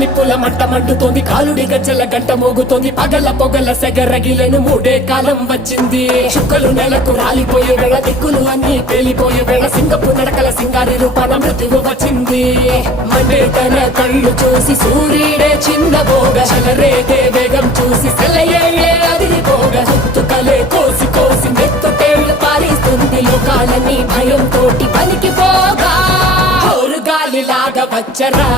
నిప్పుల మంట మండుతోంది, కాలుడి గజ్జల గంట మోగుతోంది, పగల పొగల సెగరగిలను మూడే కాలం వచ్చింది. చుక్కలు నెలకు రాలిపోయే వేళ, దిక్కులు అన్ని పేలిపోయే వేళ, సింగపు నడకల సింగారి రూపాన మృత్యువు వచ్చింది. మండే తన కళ్ళు చూసి సూర్యుడే చిన్నబోగ, చలరేగే వేగం చూసి సెలయే అదిరిపోగ, చుట్టుకలే కోసి కోసి మెత్తుటేళ్లు పారిస్తుంది, లోకాలన్నీ భయం తోటి పలికిపోగా గాలిలాగా వచ్చరా.